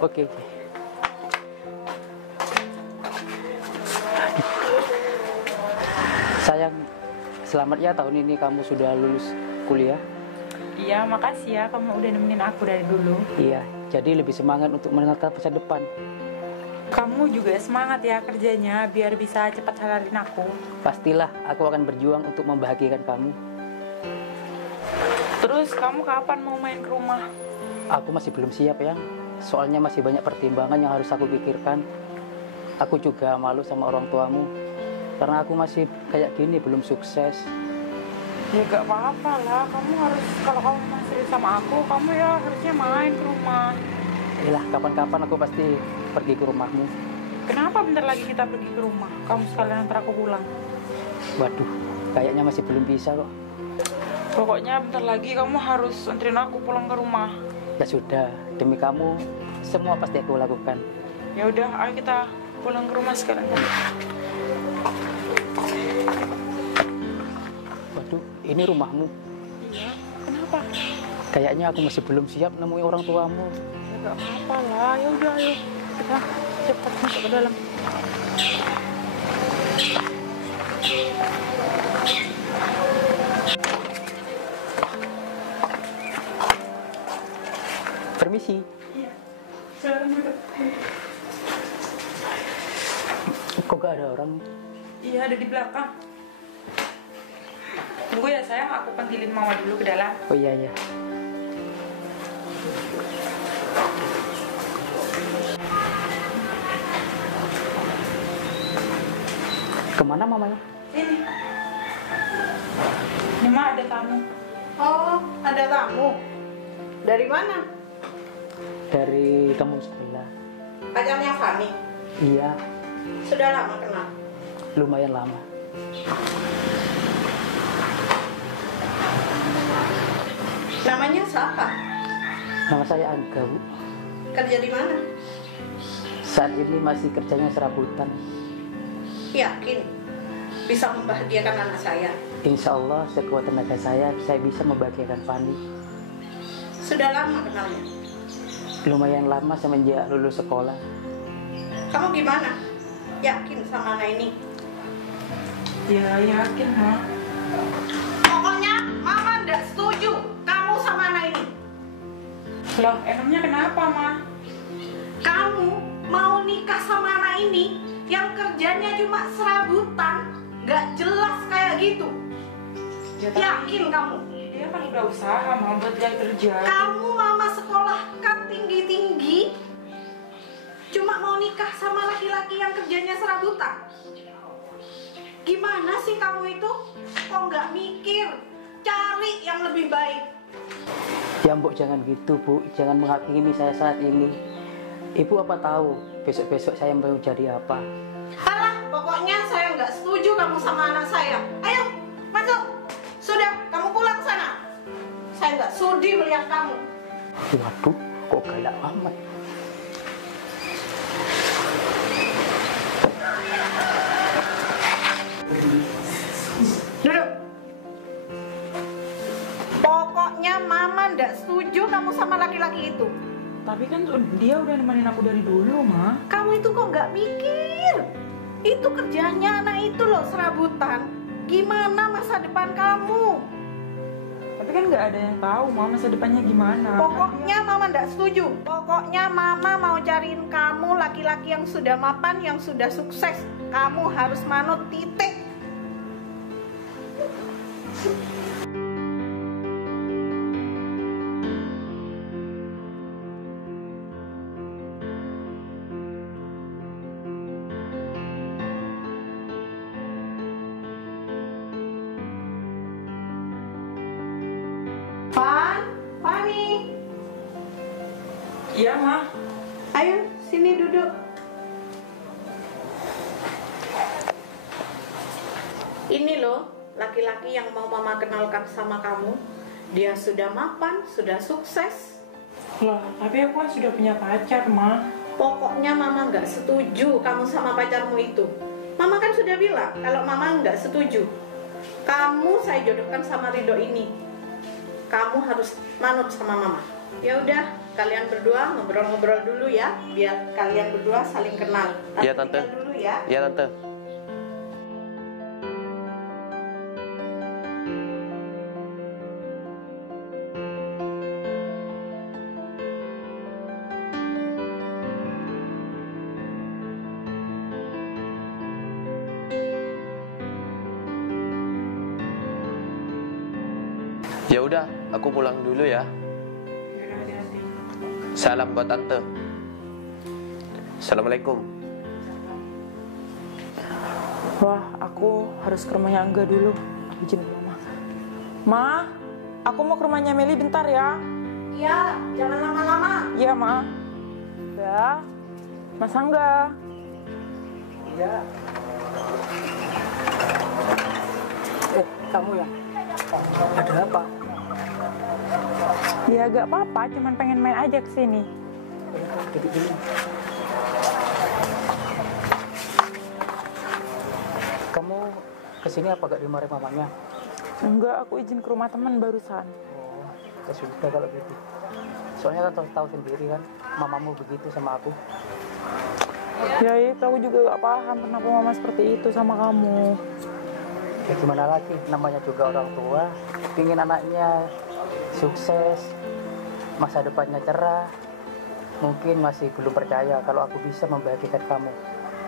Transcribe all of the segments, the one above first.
Oke. Sayang, selamat ya tahun ini kamu sudah lulus kuliah. Iya, makasih ya kamu udah nemenin aku dari dulu. Iya, jadi lebih semangat untuk menatap masa depan. Kamu juga semangat ya kerjanya biar bisa cepat salarin aku. Pastilah aku akan berjuang untuk membahagiakan kamu. Terus kamu kapan mau main ke rumah? Aku masih belum siap ya, soalnya masih banyak pertimbangan yang harus aku pikirkan. Aku juga malu sama orang tuamu, karena aku masih kayak gini, belum sukses. Ya gak apa-apa lah, kamu harus, kalau kamu masih serius sama aku, kamu ya harusnya main ke rumah. Yalah, kapan-kapan aku pasti pergi ke rumahmu. Kenapa bentar lagi kita pergi ke rumah? Kamu sekalian antar aku pulang. Waduh, kayaknya masih belum bisa kok. Pokoknya bentar lagi kamu harus anterin aku pulang ke rumah. Ya sudah, demi kamu, semua pasti aku lakukan. Ya udah, ayo kita pulang ke rumah sekarang. Waduh, ini rumahmu. Iya, kenapa? Kayaknya aku masih belum siap nemui orang tuamu. Ya gak apa-apa lah, ya udah ayo kita cepat masuk ke dalam. Permisi. Iya, sekarang duduk. Kok gak ada orang? Iya, ada di belakang. Tunggu ya sayang, aku panggilin mama dulu ke dalam. Oh iya, iya. Kemana mamanya? Ini. Ini mah ada tamu. Oh, ada tamu. Dari mana? Dari kampung sebelah. Pacarnya Fani. Iya, Sudah lama kenal. lumayan lama. Namanya siapa? Nama saya Angga, Bu. Kerja di mana? Saat ini masih kerjanya serabutan. Yakin bisa membahagiakan anak saya? Insya Allah sekuat tenaga saya bisa membahagiakan Fani. Sudah lama kenalnya. Lumayan lama semenjak lulus sekolah. Kamu gimana? Yakin sama anak ini? Ya yakin mah. Pokoknya Mama tidak setuju kamu sama anak ini. Loh, emangnya kenapa mah? Kamu mau nikah sama anak ini yang kerjanya cuma serabutan, gak jelas kayak gitu. Ya, tapi Yakin kamu? dia kan udah usaha mau buat cari kerja. Kamu Mama sekolahkan tinggi-tinggi, cuma mau nikah sama laki-laki yang kerjanya serabutan. Gimana sih kamu itu? Kok nggak mikir? Cari yang lebih baik. Ya Mbok, jangan gitu Bu, jangan menghakimi saya saat ini. Ibu apa tahu besok-besok saya mau jadi apa? Alah, pokoknya saya nggak setuju kamu sama anak saya. Ayo, masuk. Sudah, kamu pulang sana. Saya nggak sudi melihat kamu. Waduh, kok galak amat. Duduk. Pokoknya Mama nggak setuju kamu sama laki-laki itu. Tapi kan dia udah nemenin aku dari dulu mah. Kamu itu kok nggak mikir? Itu kerjanya anak itu loh, serabutan. Gimana masa depan kamu? Tapi kan nggak ada yang tahu mah masa depannya gimana. Pokoknya Mama nggak setuju. Pokoknya Mama mau cariin kamu laki-laki yang sudah mapan, yang sudah sukses. Kamu harus manut, titik. Fani. Iya mah. Ayo, sini duduk. Ini loh, laki-laki yang mau Mama kenalkan sama kamu. Dia sudah mapan, sudah sukses. Loh, tapi aku kan sudah punya pacar mah. Pokoknya Mama nggak setuju kamu sama pacarmu itu. Mama kan sudah bilang kalau Mama nggak setuju. Kamu saya jodohkan sama Ridho ini. Kamu harus manut sama Mama. Ya udah, kalian berdua ngobrol-ngobrol dulu ya, biar kalian berdua saling kenal. Iya, Tante. tinggal dulu ya. Iya, Tante. Ya udah, aku pulang dulu ya. Yaudah, hati-hati. Salam buat Tante. Assalamualaikum. Wah, aku harus ke rumahnya Angga dulu. Izin mama. Ma, aku mau ke rumahnya Meli bentar ya. Iya, jangan lama-lama. Iya, Ma. Ya, Mas Angga. Iya. Kamu ya? Ada apa? Ya gak apa-apa, cuman pengen main aja ke sini. Duduk dulu. Kamu kesini apa gak dimarahin mamanya? Enggak, aku izin ke rumah teman barusan. Oh, ya sudah kalau gitu. Soalnya kan tahu sendiri kan, mamamu begitu sama aku. Ya itu, aku juga gak paham kenapa mama seperti itu sama kamu. Ya gimana lagi, namanya juga orang tua, pingin anaknya sukses, masa depannya cerah. Mungkin masih belum percaya kalau aku bisa membahagiakan kamu.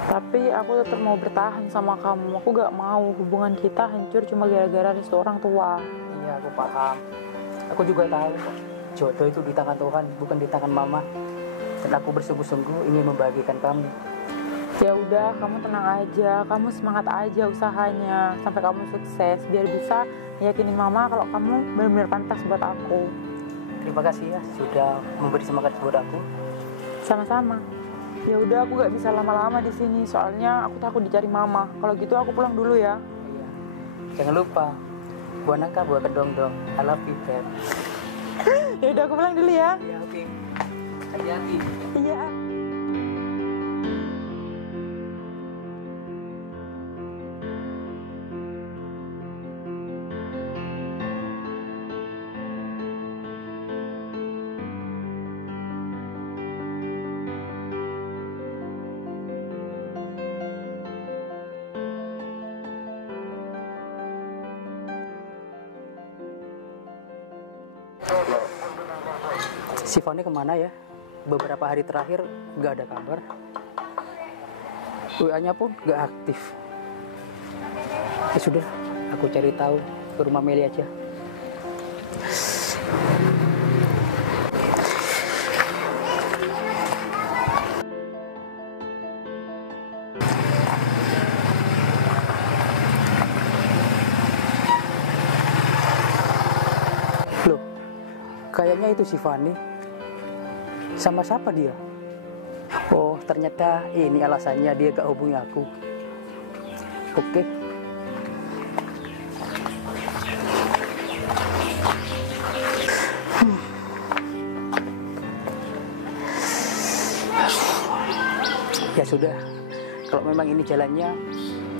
Tapi aku tetap mau bertahan sama kamu. Aku gak mau hubungan kita hancur cuma gara-gara restu orang tua. Iya, aku paham. Aku juga tahu kok, jodoh itu di tangan Tuhan, bukan di tangan mama. Dan aku bersungguh-sungguh ingin membahagiakan kamu. Ya udah, kamu tenang aja, kamu semangat aja usahanya sampai kamu sukses biar bisa yakinin mama kalau kamu benar-benar pantas buat aku. Terima kasih ya sudah memberi semangat buat aku. Sama-sama. Ya udah, aku gak bisa lama-lama di sini soalnya aku takut dicari mama. Kalau gitu aku pulang dulu ya. Iya. Jangan lupa buat nangka buat kedong-dong. I love you, Beb. Ya udah, aku pulang dulu ya. Iya, oke. Hati-hati. Iya. Si Fani kemana ya? Beberapa hari terakhir nggak ada kabar. WA-nya pun nggak aktif. Ya sudah, aku cari tahu ke rumah Meli aja. Loh, kayaknya itu si Fani. Sama siapa dia? Oh, ternyata ini alasannya dia gak hubungi aku. Oke. Ya sudah, kalau memang ini jalannya,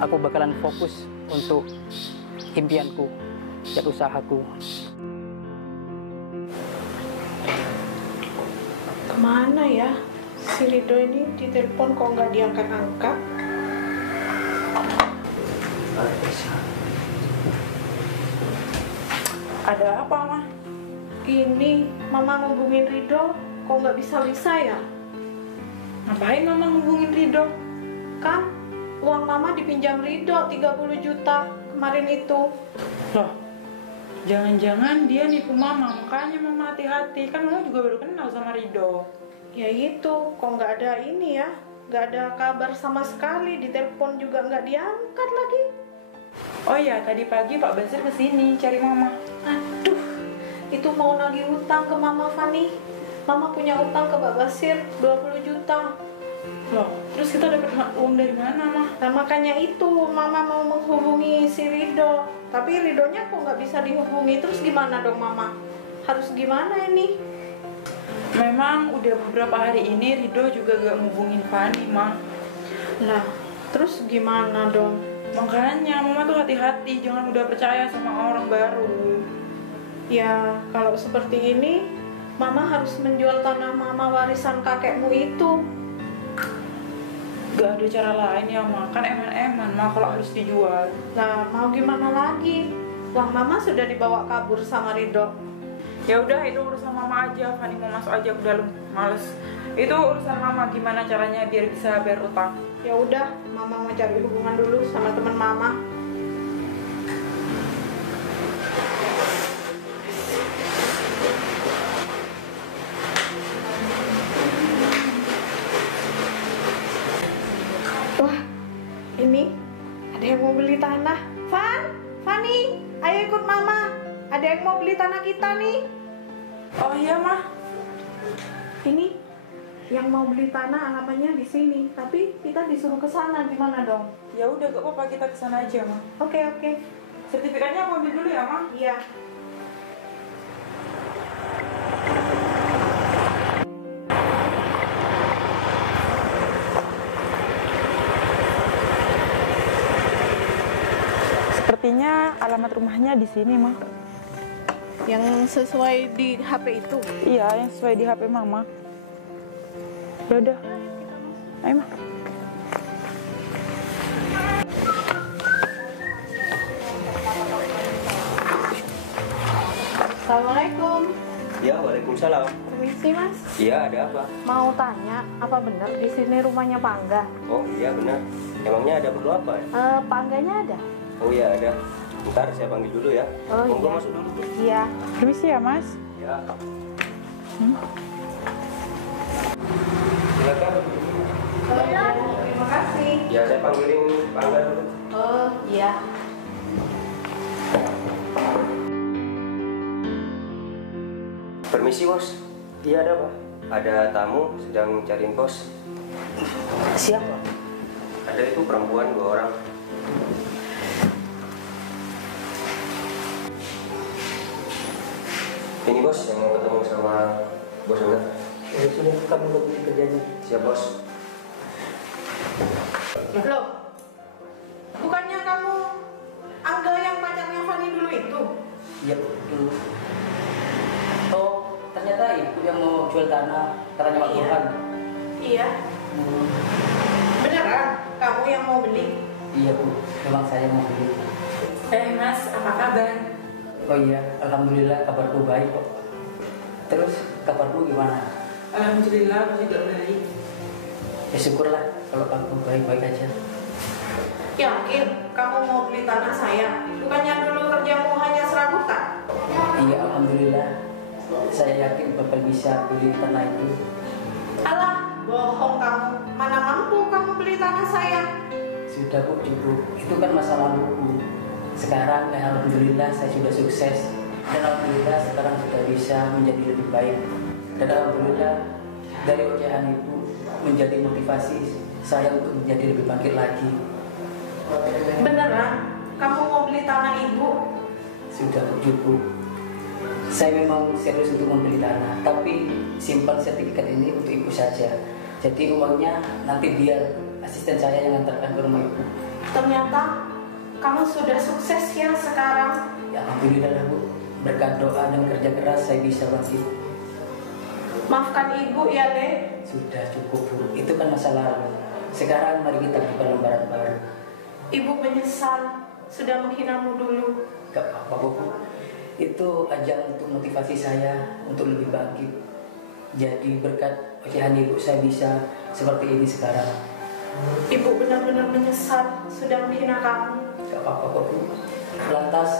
aku bakalan fokus untuk impianku dan usahaku. Kemana ya? Si Rido ini ditelepon kok nggak diangkat-angkat? Ada apa, Ma? Ini Mama ngubungin Rido, kok nggak bisa-bisa ya? Ngapain Mama ngubungin Rido? Kan uang Mama dipinjam Rido 30 juta kemarin itu. Loh, jangan-jangan dia nipu Mama, makanya Mama hati-hati. Kan Mama juga baru kenal sama Rido. Ya itu, kok nggak ada ini ya? Nggak ada kabar sama sekali, ditelepon juga nggak diangkat lagi. Oh iya, tadi pagi Pak Basir kesini cari Mama. Aduh, itu mau nagih utang ke Mama Fani. Mama punya utang ke Pak Basir 20 juta. Loh, terus kita dapat uang dari mana, Ma? Nah makanya itu Mama mau menghubungi si Rido, tapi Ridonya kok nggak bisa dihubungi. Terus gimana dong Mama? Harus gimana ini? Memang udah beberapa hari ini Rido juga gak ngubungin Fani, Ma. Lah, terus gimana dong? Makanya Mama tuh hati-hati, jangan udah percaya sama orang baru. Ya kalau seperti ini Mama harus menjual tanah Mama warisan kakekmu itu. Gak ada cara lain ya Ma, kan eman-eman Ma kalau harus dijual. Nah, mau gimana lagi? Uang Mama sudah dibawa kabur sama Ridho. Ya udah, itu urusan Mama aja. Fani mau masuk aja ke dalam, males. Itu urusan Mama, gimana caranya biar bisa bayar utang. Ya udah, Mama mau cari hubungan dulu sama teman Mama. Wah, ini ada yang mau beli tanah. Fani, ayo ikut Mama. Ada yang mau beli tanah kita nih. Oh iya Ma. Ini yang mau beli tanah alamatnya di sini, tapi kita disuruh ke sana, gimana dong? Ya udah, gak apa-apa, kita kesana aja Ma. Oke. Sertifikatnya aku ambil dulu ya Ma. Iya. Sepertinya alamat rumahnya di sini Ma. Yang sesuai di HP itu. Iya, yang sesuai di HP Mama. Ya udah. Ayo Ma. Assalamualaikum. Ya, waalaikumsalam. Permisi Mas. Iya, ada apa? Mau tanya, apa benar di sini rumahnya Pak Angga? Oh iya benar. Emangnya ada perlu apa? Pak Angganya ada? Oh iya ada. Ntar saya panggil dulu ya. Oh, Monggo iya. masuk dulu. Iya. Permisi ya Mas. Ya. Silakan. Terima kasih. Ya saya panggilin Pak Angga dulu. Oh iya. Permisi bos. Iya, ada apa? Ada tamu sedang cariin kos. Siapa? Ada itu perempuan 2 orang. Ini bos yang mau ketemu sama bos Angga. Ya sudah, kamu lebih kerjanya. Siap bos. Loh, bukannya kamu Angga yang pacarnya Fani dulu itu? Iya, dulu. Oh, ternyata ibu yang mau jual tanah katanya Pak Iya. Tuhan. Iya. Beneran? Kamu yang mau beli? Iya Bu, memang saya mau beli. Mas, apa kabar? Oh iya, alhamdulillah kabarku baik kok. Terus kabarku gimana? Alhamdulillah, aku juga baik. Ya syukurlah kalau kamu baik-baik aja. Yakin kamu mau beli tanah saya? Bukannya dulu kerjamu hanya serabutan? Iya, alhamdulillah. Saya yakin Bapak bisa beli tanah itu. Alah, bohong kamu. Mana mampu kamu beli tanah saya? Sudah Bu, cukup. Itu kan masa lalu. Sekarang ya alhamdulillah saya sudah sukses. Dan alhamdulillah sekarang sudah bisa menjadi lebih baik. Dan alhamdulillah dari ocehan itu menjadi motivasi saya untuk menjadi lebih bangkit lagi. Beneran? Kamu mau beli tanah ibu? Sudah Bu, cukup. Saya memang serius untuk membeli tanah, tapi simpan sertifikat ini untuk ibu saja. Jadi uangnya nanti biar asisten saya yang antarkan ke rumah ibu. Ternyata kamu sudah sukses ya sekarang. Ya alhamdulillah lah Bu. Berkat doa dan kerja keras saya bisa bangkit. Maafkan ibu ya, Dek. Sudah cukup Bu. Itu kan masa lalu. Sekarang mari kita buka lembaran baru. Ibu menyesal sudah menghinamu dulu. Gak apa-apa Bu. Itu ajang untuk motivasi saya untuk lebih bangkit. Jadi berkat ocehan ibu saya bisa seperti ini sekarang. Ibu benar-benar menyesal sudah menghina kamu. Gak apa-apa kok Bu. Lantas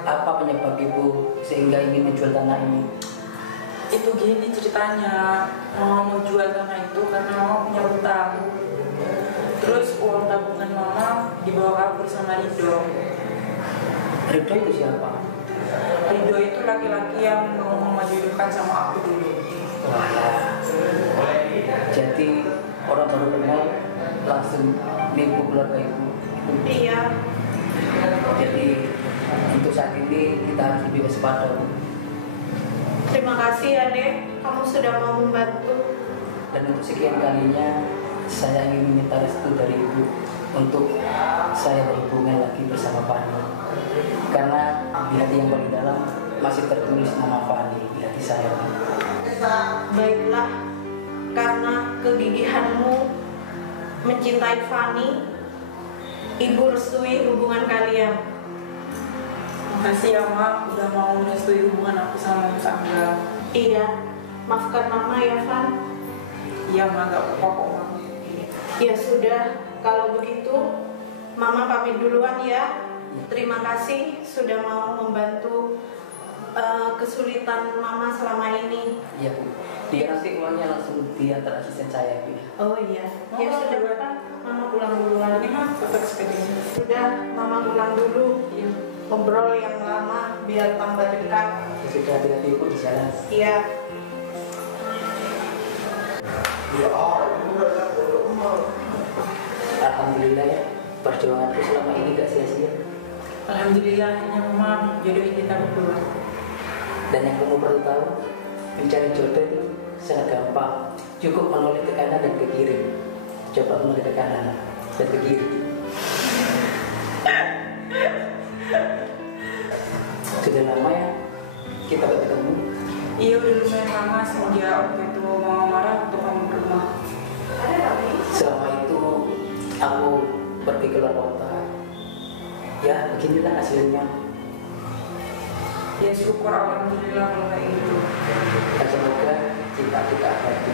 apa penyebab ibu sehingga ingin menjual tanah ini? Itu gini ceritanya, Mama mau jual tanah itu karena Mama punya utang. Terus uang tabungan Mama dibawa kabur sama Ridho. Ridho itu siapa? Ridho itu laki-laki yang mau Mama jodohkan sama aku dulu. Walah. Jadi orang baru kenal langsung nipu keluarga ibu. Iya. Jadi untuk saat ini kita harus lebih waspada. Terima kasih ya, Dek. Kamu sudah mau membantu. Dan untuk sekian kalinya saya ingin meminta restu dari ibu untuk saya berhubungan lagi bersama Fani. Karena di hati yang paling dalam masih tertulis nama Fani di hati saya. Baiklah, karena kegigihanmu mencintai Fani, Ibu restui hubungan kalian. Makasih ya Ma, udah mau merestui hubungan aku sama Mas Angga. Iya, maafkan Mama ya, Van. Iya Ma, gak apa-apa kok Ma. Ya sudah, kalau begitu Mama pamit duluan ya. Terima kasih sudah mau membantu kesulitan Mama selama ini. Iya Bu. Dia nanti uangnya langsung diantar asisten saya Bu. Oh iya, ya sudah Pak. Mama pulang duluan. Ini Ma, foto ekspedisi. Sudah, Mama pulang dulu. Iya. Ngobrol yang lama biar tambah dekat. Ya sudah, hati-hati Bu di jalan. Iya. Alhamdulillah ya, perjuanganku selama ini gak sia-sia. Alhamdulillah akhirnya Mama jodohin kita berdua. Dan yang kamu perlu tahu, mencari jodoh itu sangat gampang. Cukup menoleh ke kanan dan ke kiri. Coba menoleh ke kanan dan ke kiri. Sudah lama ya kita gak ketemu. Iya udah lumayan lama semenjak waktu itu Mama marah untuk kamu ke rumah. Selama itu aku pergi keluar kota. Ya beginilah hasilnya. Ya syukur Alhamdulillah kalau kayak gitu. Dan semoga cinta kita abadi.